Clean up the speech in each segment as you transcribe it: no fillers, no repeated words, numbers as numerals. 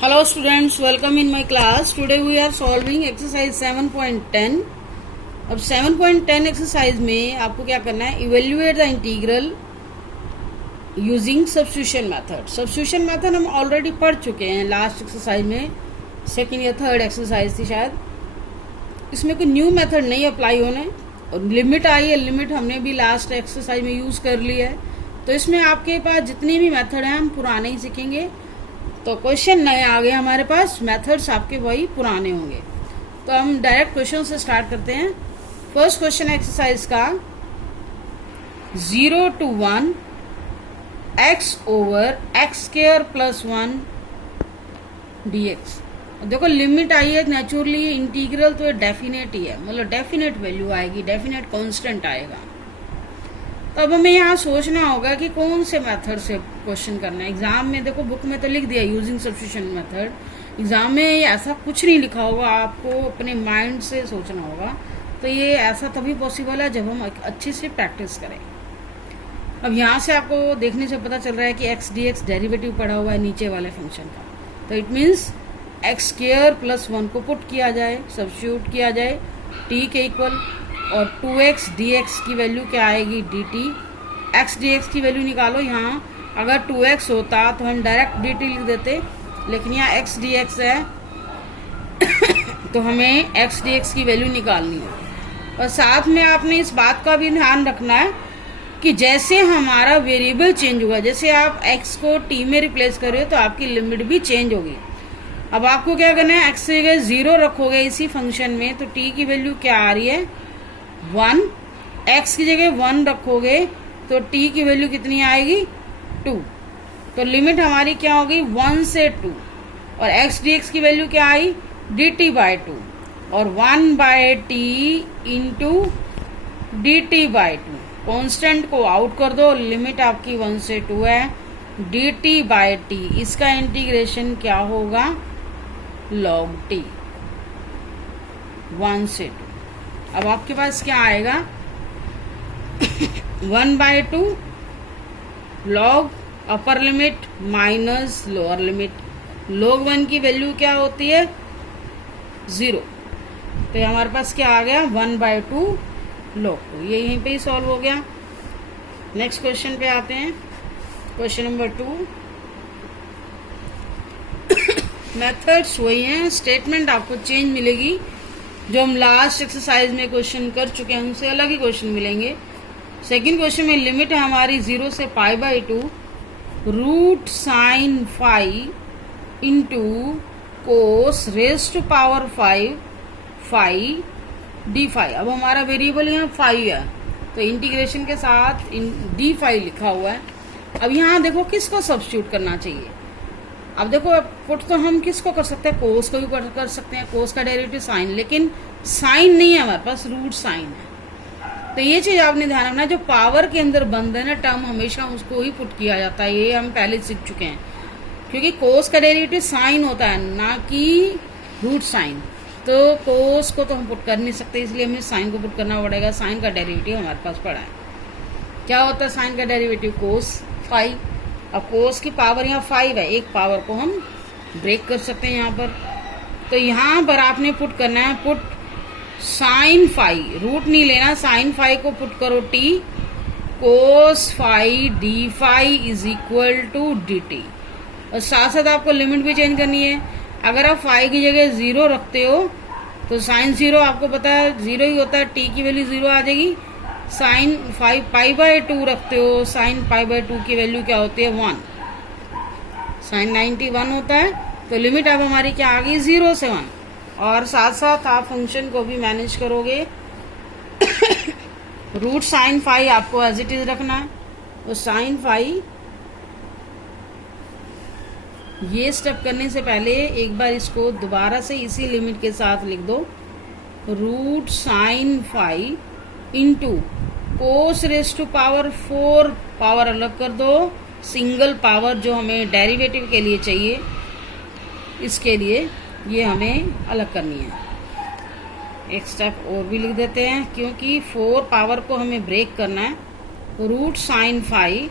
Hello students, welcome in my class. Today we are solving exercise 7.10. अब 7.10 exercise में आपको क्या करना है, evaluate the integral using substitution method. Substitution method हम ऑलरेडी पढ़ चुके हैं लास्ट एक्सरसाइज में, सेकेंड या थर्ड एक्सरसाइज थी शायद। इसमें कोई न्यू मेथड नहीं अप्लाई होने, और लिमिट आई है, लिमिट हमने भी लास्ट एक्सरसाइज में यूज कर लिया है। तो इसमें आपके पास जितने भी मेथड हैं हम पुराने ही सीखेंगे। तो क्वेश्चन नए आ गए हमारे पास, मेथड्स आपके वही पुराने होंगे। तो हम डायरेक्ट क्वेश्चन से स्टार्ट करते हैं। फर्स्ट क्वेश्चन एक्सरसाइज का 0 to 1 x over x square plus 1 dx। देखो लिमिट आई है, नेचुरली इंटीग्रल तो डेफिनेट ही है, मतलब डेफिनेट वैल्यू आएगी, डेफिनेट कांस्टेंट आएगा। तो अब हमें यहाँ सोचना होगा कि कौन से मेथड से क्वेश्चन करना है। एग्जाम में देखो बुक में तो लिख दिया यूजिंग सब्स्टिट्यूशन मेथड, एग्जाम में ऐसा कुछ नहीं लिखा होगा, आपको अपने माइंड से सोचना होगा। तो ये ऐसा तभी पॉसिबल है जब हम अच्छी से प्रैक्टिस करें। अब यहाँ से आपको देखने से पता चल रहा है कि एक्स डी एक्स डेरिवेटिव पड़ा हुआ है नीचे वाले फंक्शन का। तो it means x square plus 1 को पुट किया जाए, सब्स्टिट्यूट किया जाए टी के इक्वल, और 2x dx की वैल्यू क्या आएगी dt। x dx की वैल्यू निकालो। यहाँ अगर 2x होता तो हम डायरेक्ट dt लिख देते, लेकिन यहाँ x dx है तो हमें x dx की वैल्यू निकालनी है। और साथ में आपने इस बात का भी ध्यान रखना है कि जैसे हमारा वेरिएबल चेंज होगा, जैसे आप x को t में रिप्लेस कर रहे हो तो आपकी लिमिट भी चेंज होगी। अब आपको क्या करना है, x की जगह 0 रखोगे इसी फंक्शन में तो t की वैल्यू क्या आ रही है 1, x की जगह 1 रखोगे तो t की वैल्यू कितनी आएगी 2। तो लिमिट हमारी क्या होगी 1 से 2, और x dx की वैल्यू क्या आई dt बाय 2, और 1 by t into dt by 2। Constant को आउट कर दो, लिमिट आपकी 1 से 2 है, dt बाय t। इसका इंटीग्रेशन क्या होगा log t 1 से 2। अब आपके पास क्या आएगा 1 by 2 log upper limit minus lower limit. log 1 की वैल्यू क्या होती है 0। तो हमारे पास क्या आ गया 1 बाय 2 log 2। ये यहीं पे ही सॉल्व हो गया। नेक्स्ट क्वेश्चन पे आते हैं, क्वेश्चन नंबर 2। मेथड्स वही हैं, स्टेटमेंट आपको चेंज मिलेगी। जो हम लास्ट एक्सरसाइज में क्वेश्चन कर चुके हैं उनसे अलग ही क्वेश्चन मिलेंगे। सेकंड क्वेश्चन में लिमिट है हमारी 0 से pi by 2 root sine phi into cos raise to power 5 phi d phi. अब हमारा वेरिएबल यहाँ फाई है तो इंटीग्रेशन के साथ डी फाई लिखा हुआ है। अब यहाँ देखो किसको सब्स्टिट्यूट करना चाहिए। अब देखो पुट तो हम किसको कर सकते हैं, कोस को भी कर सकते हैं, कोस का डेरिवेटिव साइन, लेकिन साइन नहीं है हमारे पास, रूट साइन है। तो ये चीज आपने ध्यान रखना, जो पावर के अंदर बंद है ना टर्म, हमेशा उसको ही पुट किया जाता है। ये हम पहले सीख चुके हैं, क्योंकि कोस का डेरिवेटिव साइन होता है ना कि रूट साइन। तो कोस को तो हम पुट कर नहीं सकते, इसलिए हमें साइन को पुट करना पड़ेगा। साइन का डेरिवेटिव हमारे पास पड़ा है, क्या होता है साइन का डेरिवेटिव कोस फाई। अब कोस की पावर यहाँ 5 है, एक पावर को हम ब्रेक कर सकते हैं यहाँ पर। तो यहाँ पर आपने पुट करना है, पुट साइन फाई, रूट नहीं लेना, साइन फाई को पुट करो t, cos phi d phi is equal to d t. और साथ साथ आपको लिमिट भी चेंज करनी है। अगर आप फाई की जगह 0 रखते हो तो साइन 0 आपको पता है 0 ही होता है, टी की वैल्यू 0 आ जाएगी। साइन 5 पाई बाय 2 रखते हो, साइन पाई बाय 2 की वैल्यू क्या होती है 1, साइन 91 होता है। तो लिमिट अब हमारी क्या आ गई 0 से 1, और साथ साथ आप फंक्शन को भी मैनेज करोगे। रूट साइन फाई आपको एज इट इज रखना है, तो साइन फाई। ये स्टेप करने से पहले एक बार इसको दोबारा से इसी लिमिट के साथ लिख दो, root sine phi into cos raise to power 4, power अलग कर दो, सिंगल पावर जो हमें डेरिवेटिव के लिए चाहिए, इसके लिए ये हमें अलग करनी है। एक स्टेप और भी लिख देते हैं, क्योंकि 4 पावर को हमें ब्रेक करना है। रूट साइन फाई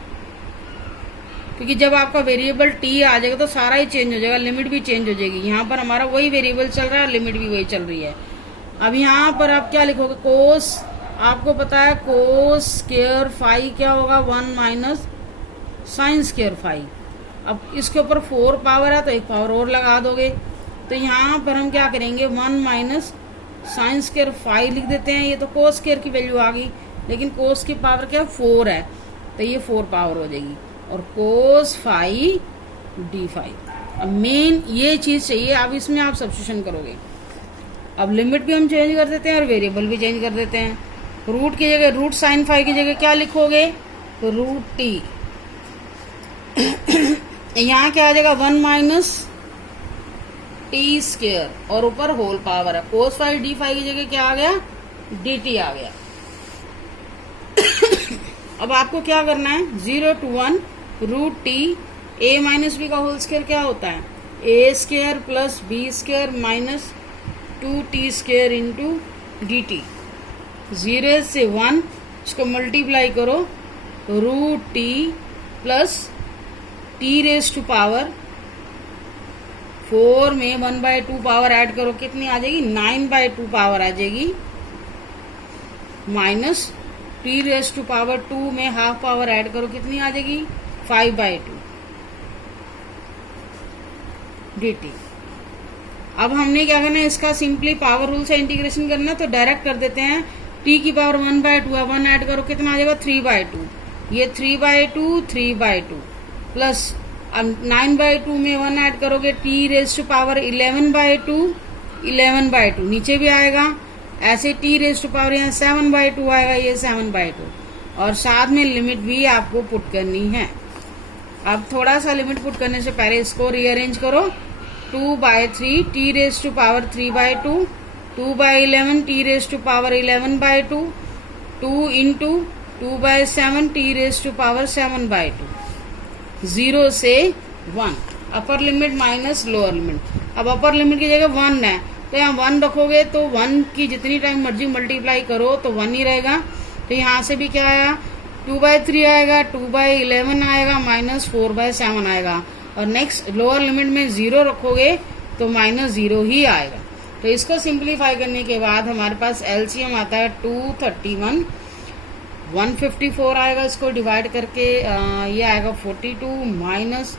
क्योंकि जब आपका वेरिएबल टी आ जाएगा तो सारा ही चेंज हो जाएगा, लिमिट भी चेंज हो जाएगी। यहाँ पर हमारा वही वेरिएबल चल रहा है, लिमिट भी वही चल रही है। अब यहाँ पर आप क्या लिखोगे, कोस, आपको पता है कोस स्क्वायर फाई क्या होगा, 1 माइनस साइन स्क्वायर फाई। अब इसके ऊपर 4 पावर है तो एक पावर और लगा दोगे, तो यहाँ पर हम क्या करेंगे, 1 माइनस साइन स्क्वायर फाई लिख देते हैं। ये तो कोस स्क्वायर की वैल्यू आ गई, लेकिन कोस की पावर क्या 4 है, तो ये 4 पावर हो जाएगी, और कोस फाई डी फाई। अब मेन ये चीज चाहिए, अब इसमें आप सब्स्टिट्यूशन करोगे। अब लिमिट भी हम चेंज कर देते हैं और वेरिएबल भी चेंज कर देते हैं। रूट की जगह, रूट साइन फाई की जगह क्या लिखोगे, तो रूट टी। यहाँ क्या आ जाएगा, 1 माइनस टी स्क्वायर, और ऊपर होल पावर है, कोस फाई डी फाई की जगह क्या आ गया, डी टी आ गया। अब आपको क्या करना है, 0 to 1 root t a minus b का होल स्क्वायर क्या होता है, a square plus b square minus 2t square into d t. 0 से 1 इसको मल्टीप्लाई करो, root t plus t raise to power 4 में 1/2 पावर ऐड करो, कितनी आ जाएगी, 9/2 पावर आ जाएगी, minus t raise to power 2 में हाफ पावर ऐड करो, कितनी आ जाएगी, 5/2 dt। अब हमने क्या करना है, इसका सिंपली पावर रूल से इंटीग्रेशन करना है, तो डायरेक्ट कर देते हैं। t की पावर 1/2 है, 1 ऐड करो, कितना आ जाएगा, 3/2, ये 3/2 3/2 प्लस 9/2 में 1 ऐड करोगे, t रेज टू पावर 11/2 11/2 नीचे भी आएगा, ऐसे t रेज टू पावर यहाँ 7/2 आएगा, ये 7/2, और साथ में लिमिट भी आपको पुट करनी है। अब थोड़ा सा लिमिट पुट करने से पहले इसको रीअरेंज करो, 2/3 t raise to power 3/2, 2/11 t raise to power 11/2, 2 into 2/7 t raise to power 7/2, 0 से 1, upper limit minus lower limit. अब अपर लिमिट की जगह 1 है, तो यहाँ 1 रखोगे तो 1 की जितनी टाइम मर्जी मल्टीप्लाई करो तो 1 ही रहेगा, तो यहाँ से भी क्या आया, 2/3 आएगा, 2/11 आएगा, माइनस 4/7 आएगा, और नेक्स्ट लोअर लिमिट में 0 रखोगे तो -0 ही आएगा। तो इसको सिंप्लीफाई करने के बाद हमारे पास एलसीएम आता है 231, 154 आएगा, इसको डिवाइड करके ये आएगा 42 माइनस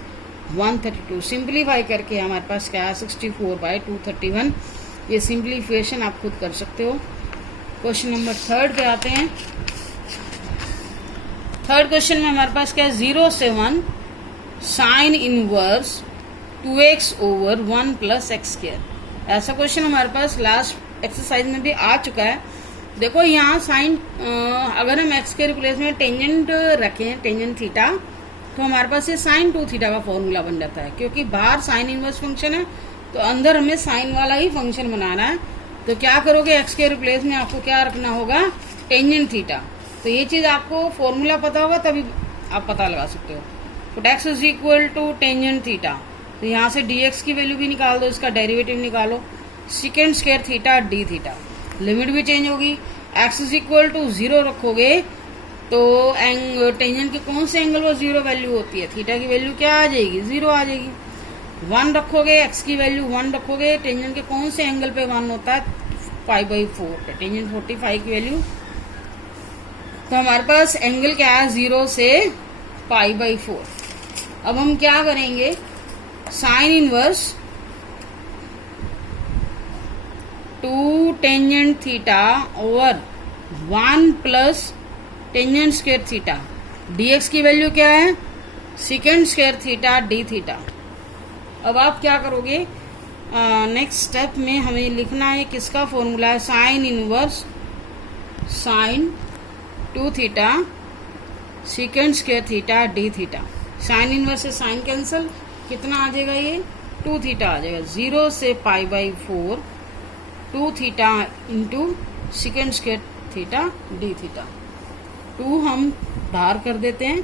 132, सिंप्लीफाई करके हमारे पास क्या है 64/231। ये सिंप्लीफिकेशन आप खुद कर सकते हो। क्वेश्चन नंबर 3 पे आते हैं। थर्ड क्वेश्चन में हमारे पास क्या है, 0 से 1 sine inverse 2x over 1 plus x square. ऐसा क्वेश्चन हमारे पास लास्ट एक्सरसाइज में भी आ चुका है। देखो यहाँ साइन, अगर हम एक्स के रिप्लेस में टेंजेंट रखें, टेंजेंट थीटा, तो हमारे पास ये साइन 2 थीटा का फॉर्मूला बन जाता है, क्योंकि बाहर साइन इनवर्स फंक्शन है तो अंदर हमें साइन वाला ही फंक्शन बनाना है। तो क्या करोगे, एक्स के रिप्लेस में आपको क्या रखना होगा, टेंजेंट थीटा। तो ये चीज आपको फॉर्मूला पता होगा तभी आप पता लगा सकते हो। तो x is equal to tangent theta, तो यहाँ से dx की वैल्यू भी निकाल दो, इसका डेरिवेटिव निकालो, second square theta d theta, limit भी चेंज होगी। x इज इक्वल टू 0 रखोगे तो टेंजेंट के कौन से एंगल पर 0 वैल्यू होती है, थीटा की वैल्यू क्या आ जाएगी, 0 आ जाएगी। 1 रखोगे, x की वैल्यू 1 रखोगे, टेंजेंट के कौन से एंगल पे 1 होता है, 5/4 पे, टेंजेंट 45 की वैल्यू। तो हमारे पास एंगल क्या है, 0 से π/4। अब हम क्या करेंगे, sine inverse 2 tangent theta over 1 plus tangent square theta, dx की वैल्यू क्या है, second square theta d theta. अब आप क्या करोगे, नेक्स्ट स्टेप में हमें लिखना है किसका फॉर्मूला है, sine inverse sine 2 theta second square theta d theta. Sine inverse से साइन कैंसिल, कितना आ जाएगा, ये 2 थीटा आ जाएगा, 0 से π/4 2 theta into second square theta d theta. 2 हम बाहर कर देते हैं,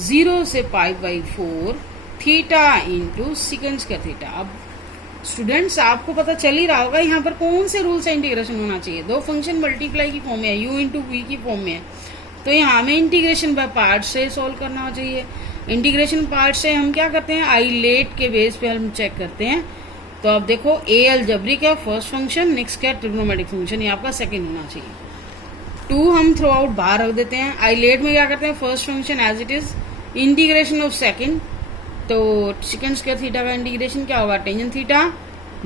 0 से π/4 theta into second square theta. अब स्टूडेंट्स आपको पता चल ही रहा होगा यहाँ पर कौन से रूल से इंटीग्रेशन होना चाहिए, दो फंक्शन मल्टीप्लाई की फॉर्म में है, u इंटू वी की फॉर्म में है, तो यहाँ हमें इंटीग्रेशन बाय पार्ट से सॉल्व करना चाहिए। इंटीग्रेशन पार्ट से हम क्या करते हैं, आइलेट के बेस पे हम चेक करते हैं। तो अब देखो ए अलजेब्रिक है फर्स्ट फंक्शन, नेक्स्ट क्या ट्रिग्नोमेट्रिक फंक्शन, ये आपका सेकंड होना चाहिए। 2 हम थ्रू आउट बाहर रख देते हैं। आइलेट में क्या करते हैं, first function as it is, integration of second, तो सेकंड स्क्वायर थीटा का इंटीग्रेशन क्या होगा, tangent theta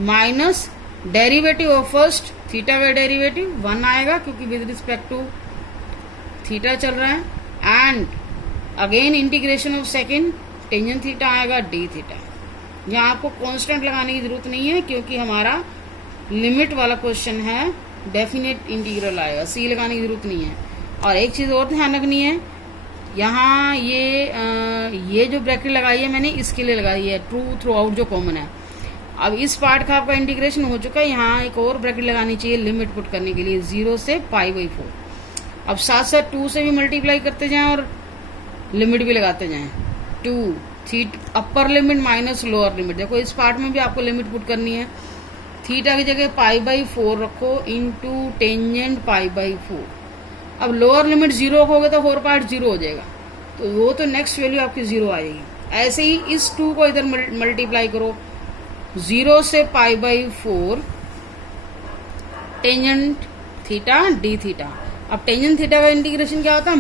minus derivative of first theta का डेरिवेटिव 1 आएगा क्योंकि विद रिस्पेक्ट टू थीटा चल रहा है, and again integration of second tangent theta आएगा डी थीटा। यहाँ आपको कांस्टेंट लगाने की जरूरत नहीं है क्योंकि हमारा लिमिट वाला क्वेश्चन है, डेफिनेट इंटीग्रल आएगा, सी लगाने की जरूरत नहीं है। और एक चीज और ध्यान रखनी है, यहाँ ये जो ब्रैकेट लगाई है मैंने इसके लिए लगाई है, ट्रू थ्रू आउट जो कॉमन है। अब इस पार्ट का आपका इंटीग्रेशन हो चुका है, यहाँ एक और ब्रैकेट लगानी चाहिए लिमिट पुट करने के लिए 0 से π/4। अब साथ साथ 2 से भी मल्टीप्लाई करते जाएं और लिमिट भी लगाते जाएं। 2 अपर लिमिट माइनस लोअर लिमिट, देखो इस पार्ट में भी आपको लिमिट पुट करनी है। थीटा की जगह π/4 रखो इंटू टेंजेंट π/4। अब लोअर लिमिट 0 रखोगे तो 4 पार्ट 0 हो जाएगा, तो वो तो नेक्स्ट वैल्यू आपकी 0 आएगी। ऐसे ही इस 2 को इधर मल्टीप्लाई करो, 0 से π/4 टेंजेंट थीटा डी थीटा। अब टेंजेंट थीटा का इंटीग्रेशन क्या होता है,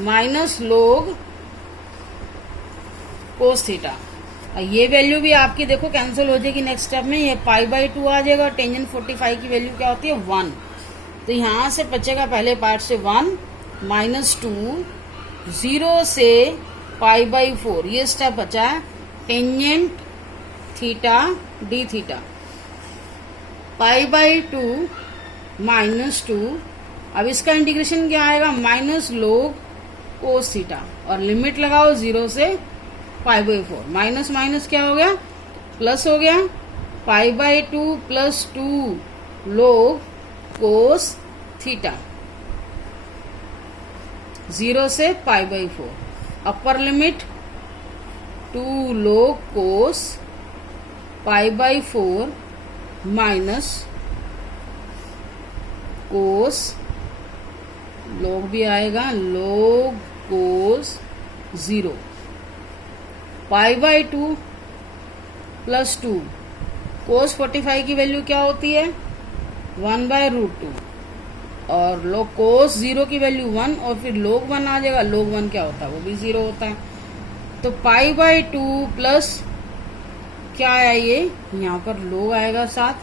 माइनस लोग कोस थीटा। ये वैल्यू भी आपकी देखो कैंसिल हो जाएगी नेक्स्ट स्टेप में, ये π/2 आ जाएगा। टेंजेंट 45 की वैल्यू क्या होती है 1, तो यहां से बचेगा पहले पार्ट से 1 माइनस 2, 0 से π/4 ये स्टेप बचा है, tangent theta d theta, π/2 minus 2। अब इसका इंटीग्रेशन क्या आएगा, माइनस लोग कोस थीटा, और लिमिट लगाओ 0 से π/4। माइनस माइनस क्या हो गया, प्लस हो गया, π/2 प्लस 2 लोग कोस थीटा 0 से π/4। अपर लिमिट 2 लोग कोस π/4 माइनस कोस लोग भी आएगा, लोग कोस 0, π/2 प्लस 2। कोस 45 की वैल्यू क्या होती है 1/√2, और लोग कोस 0 की वैल्यू 1, और फिर लोग 1 आ जाएगा। लोग 1 क्या होता है, वो भी 0 होता है। तो π/2 प्लस क्या आया, ये यहाँ पर लोग आएगा साथ,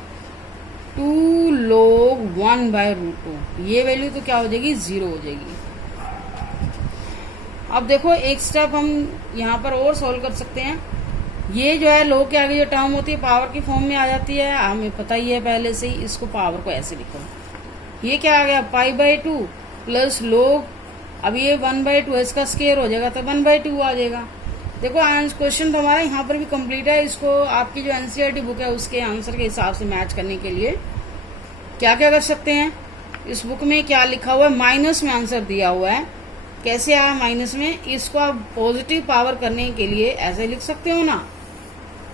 2 लोग 1/√2, ये वैल्यू तो क्या हो जाएगी 0 हो जाएगी। अब देखो एक स्टेप हम यहाँ पर और सॉल्व कर सकते हैं। ये जो है लोग के आगे जो टर्म होती है पावर की फॉर्म में आ जाती है, हमें पता ही है पहले से ही। इसको पावर को ऐसे लिखो, ये क्या आ गया π/2 प्लस लोग, अब ये 1/2 इसका स्क्वायर हो जाएगा तो 1/2 आ जाएगा। देखो क्वेश्चन तो हमारा यहाँ पर भी कंप्लीट है। इसको आपकी जो एनसीईआरटी बुक है उसके आंसर के हिसाब से मैच करने के लिए क्या क्या कर सकते हैं, इस बुक में क्या लिखा हुआ है, माइनस में आंसर दिया हुआ है। कैसे आया माइनस में, इसको आप पॉजिटिव पावर करने के लिए ऐसे लिख सकते हो ना,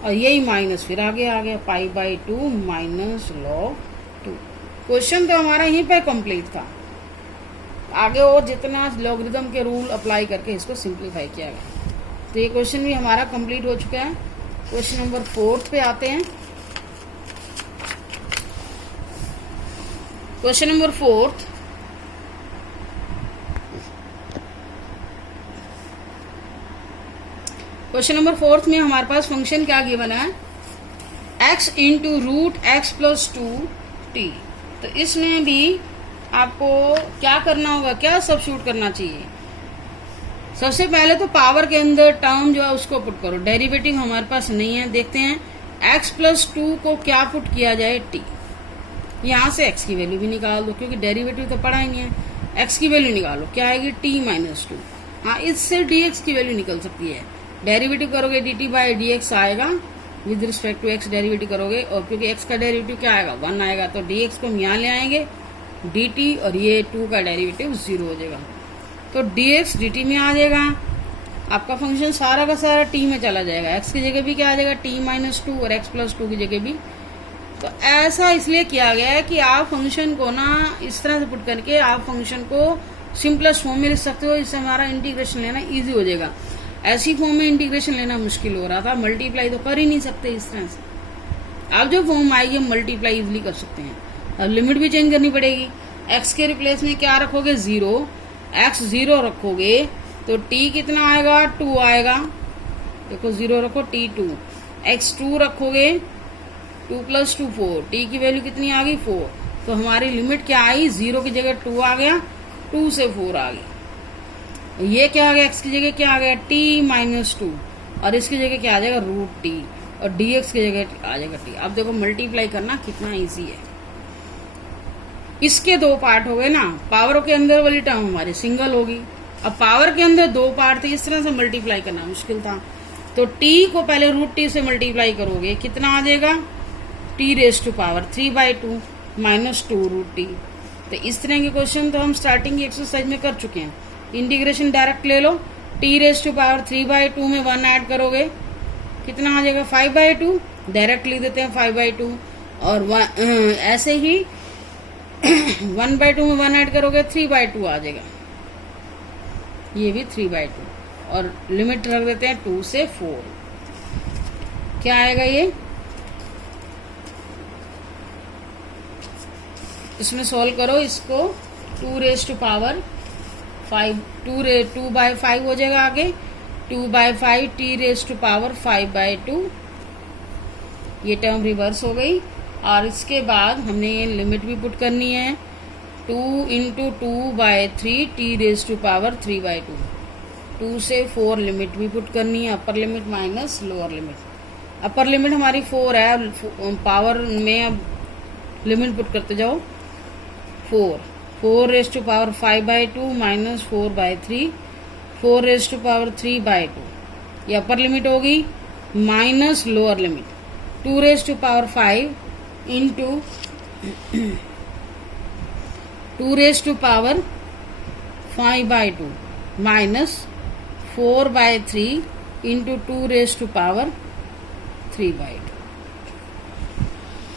और यही माइनस फिर आगे आ गया π/2 माइनस log 2। क्वेश्चन तो हमारा यहीं पर कंप्लीट था। आगे और जितना लॉगरिथम के रूल अप्लाई करके इसको सिंप्लीफाई किया गया। तो ये क्वेश्चन भी हमारा कंप्लीट हो चुका है। क्वेश्चन नंबर 4 पे आते हैं। क्वेश्चन नंबर 4, क्वेश्चन नंबर 4 में हमारे पास फंक्शन क्या गिवन है, x into √x plus 2t। तो इसमें भी आपको क्या करना होगा, क्या सब्स्टिट्यूट करना चाहिए। सबसे पहले तो पावर के अंदर टर्म जो है उसको पुट करो, डेरिवेटिव हमारे पास नहीं है। देखते हैं x प्लस 2 को क्या पुट किया जाए, t। यहाँ से x की वैल्यू भी निकाल दो क्योंकि डेरिवेटिव तो पढ़ा ही नहीं है। x की वैल्यू निकालो, क्या आएगी t माइनस 2। हाँ, इससे dx की वैल्यू निकल सकती है। डेरिवेटिव करोगे dt/dx आएगा, with respect to x derivative करोगे, और क्योंकि x का डेरिवेटिव क्या आएगा 1 आएगा, तो dx को हम यहाँ ले आएंगे dt, और ये 2 का डेरिवेटिव 0 हो जाएगा, तो dx dt में आ जाएगा। आपका फंक्शन सारा का सारा t में चला जाएगा। x की जगह भी क्या आ जाएगा t माइनस 2, और x प्लस 2 की जगह भी। तो ऐसा इसलिए किया गया है कि आप फंक्शन को ना इस तरह से पुट करके आप फंक्शन को सिंपलेस्ट फॉर्म में लिख सकते हो, इससे हमारा इंटीग्रेशन लेना इजी हो जाएगा। ऐसी फॉर्म में इंटीग्रेशन लेना मुश्किल हो रहा था, मल्टीप्लाई तो कर ही नहीं सकते इस तरह से। अब जो फॉर्म आएगी हम मल्टीप्लाई इजिली कर सकते हैं। अब लिमिट भी चेंज करनी पड़ेगी। एक्स के रिप्लेस में क्या रखोगे, 0, एक्स 0 रखोगे तो टी कितना आएगा, 2 आएगा। देखो 0 रखो, टी 2। एक्स 2 रखोगे, 2 + 2 4, टी की वैल्यू कितनी आ गई, 4। तो हमारी लिमिट क्या आई, 0 की जगह 2 आ गया, 2 से 4 आ गया। ये क्या आ गया, एक्स की जगह क्या आ गया, t - 2, और इसकी जगह क्या आ जाएगा, √t, और dx की जगह आ जाएगा t। अब देखो मल्टीप्लाई करना कितना इजी है। इसके 2 पार्ट हो गए ना, पावर के अंदर वाली टर्म हमारी सिंगल होगी। अब पावर के अंदर 2 पार्ट थे, इस तरह से मल्टीप्लाई करना मुश्किल था। तो t को पहले √t से मल्टीप्लाई करोगे, कितना आ जाएगा, t⁻³ 3/2 - 2 √t। तो इस तरह के क्वेश्चन तो हम स्टार्टिंग की एक्सरसाइज में कर चुके हैं। इंटीग्रेशन डायरेक्ट ले लो, t⁻³ 3/2 में 1 ऐड करोगे, कितना आ जाएगा, 5/2। डायरेक्ट लिख देते हैं 5/2, और ऐसे ही 1/2 में 1 ऐड करोगे, 3/2 आ जाएगा, ये भी 3/2, और लिमिट रख देते हैं 2 से 4। क्या आएगा ये, इसमें सॉल्व करो इसको, 2⁵5 2/5 हो जाएगा आगे, 2/5 t⁵5/2। ये टर्म रिवर्स हो गई। और इसके बाद हमने ये लिमिट भी पुट करनी है, 2 × 2/3 t⁻3/2। 2 से 4 लिमिट भी पुट करनी है, अपर limit minus lower limit. Upper limit हमारी 4 है, पावर में अब लिमिट पुट करते जाओ, 4⁵5/2 - 4/3, 4⁵3/2। ये अपर लिमिट होगी, minus lower limit 2⁵5 into 2⁵5/2 minus 4/3 into 2⁵3/2।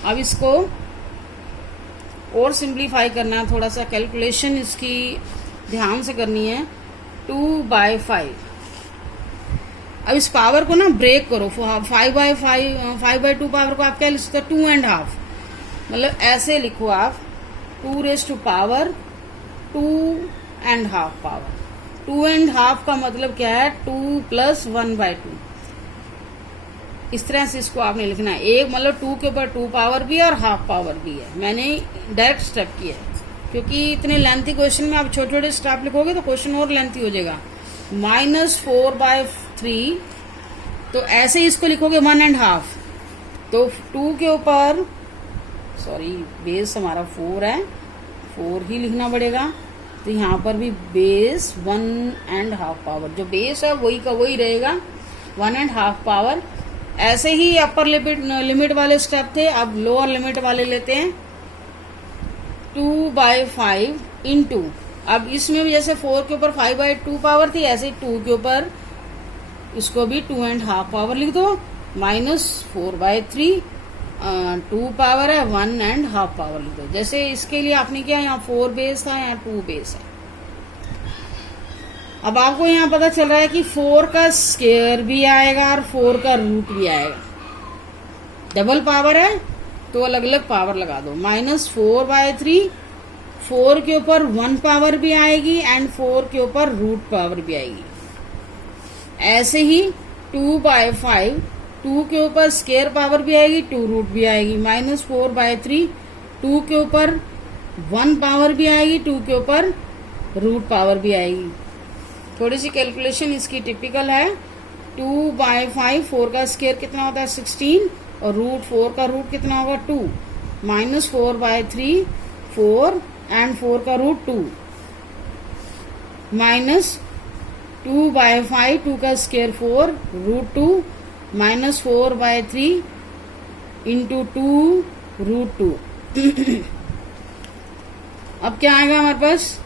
अब इसको और सिंप्लीफाई करना है, थोड़ा सा कैलकुलेशन इसकी ध्यान से करनी है। 2/5, अब इस पावर को ना ब्रेक करो, 5/2 पावर को आप क्या लिख सकते हो, 2.5, मतलब ऐसे लिखो आप, 2⁵2 पावर 2.5 का मतलब क्या है, 2 + 1/2। इस तरह से इसको आपने लिखना है। एक मतलब 2 के ऊपर 2 पावर भी है और हाफ पावर भी है। मैंने डायरेक्ट स्टेप किया है, क्योंकि इतने लेंथी क्वेश्चन में आप छोटे छोटे स्टेप लिखोगे तो क्वेश्चन और लेंथी हो जाएगा। -4/3, तो ऐसे ही इसको लिखोगे 1.5, तो 2 के ऊपर, सॉरी बेस हमारा 4 है, 4 ही लिखना पड़ेगा। तो यहाँ पर भी बेस 1.5 पावर, जो बेस है वही का वही रहेगा, 1.5 पावर। ऐसे ही अपर लिमिट वाले स्टेप थे, अब लोअर लिमिट वाले लेते हैं। 2/5 इंटू, अब इसमें भी जैसे 4 के ऊपर 5/2 पावर थी, ऐसे 2 के ऊपर इसको भी 2.5 पावर लिख दो, माइनस 4/3, 2 पावर है, 1.5 पावर लिख दो। जैसे इसके लिए आपने क्या, यहाँ 4 बेस था, यहाँ 2 बेस है। अब आपको यहाँ पता चल रहा है कि 4 का स्क्वायर भी आएगा और 4 का रूट भी आएगा। डबल पावर है तो अलग अलग पावर लगा दो। -4/3, 4 के ऊपर 1 पावर भी आएगी एंड 4 के ऊपर रूट पावर भी आएगी। ऐसे ही 2/5, 2 के ऊपर स्क्वायर पावर भी आएगी, 2 रूट भी आएगी। -4/3, 2 के ऊपर 1 पावर भी आएगी, 2 के ऊपर रूट पावर भी आएगी। थोड़ी सी कैलकुलेशन इसकी टिपिकल है। 2/5, 4 का स्क्वायर कितना होता है 16, और रूट 4 का रूट कितना होगा 2, -4/3 4 एंड 4 का रूट 2, माइनस 2/5, 2 का स्क्वायर 4, रूट 2, -4/3 इंटू 2 रूट 2। अब क्या आएगा हमारे पास,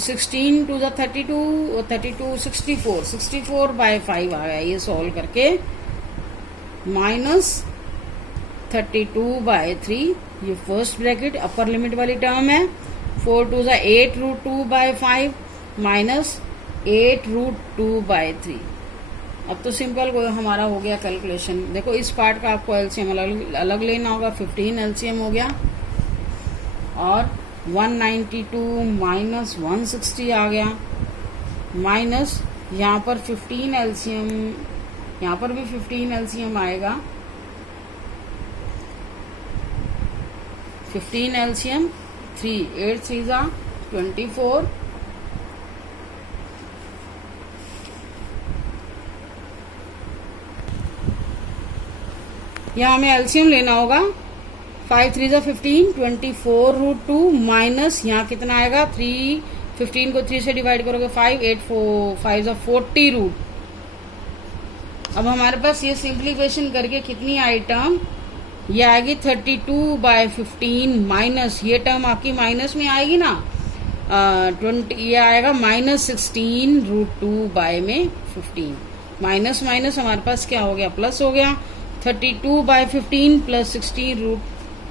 16 2 32, 32 64, 64/5 आ गया ये सॉल्व करके, -32/3, ये फर्स्ट ब्रैकेट अपर लिमिट वाली टर्म है, 4 2 ज़ा 8 root 2 by 5 minus 8 root 2 by 3। अब तो सिंपल हमारा हो गया कैलकुलेशन। देखो इस पार्ट का आपको एलसीएम अलग लेना होगा। 15 एलसीएम हो गया और 192 माइनस 160 आ गया, माइनस यहाँ पर 15 एलसीएम, यहाँ पर भी 15 एलसीएम आएगा। 15 एलसीएम 3 8 3 ज़ा 24, यहाँ हमें एलसीएम लेना होगा। 5 3 ज़ा 15, 24 रूट 2 माइनस यहाँ कितना आएगा 3, 15 को 3 से डिवाइड करोगे 5, 8 4 5 ज़ा 40 रूट। अब हमारे पास ये सिंप्लीफिकेशन करके कितनी आई टर्म, ये आएगी 32 बाय 15 माइनस ये टर्म आपकी माइनस में आएगी ना 20, ये आएगा माइनस 16 रूट 2 बाय में 15। माइनस माइनस हमारे पास क्या हो गया, प्लस हो गया। 32 बाय 15 प्लस 16 रूट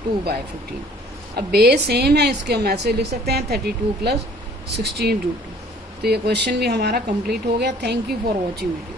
2 बाय 15। अब बेस सेम है, इसके हम ऐसे लिख सकते हैं 32 प्लस 16 रूट 2। तो ये क्वेश्चन भी हमारा कंप्लीट हो गया। Thank you for watching video.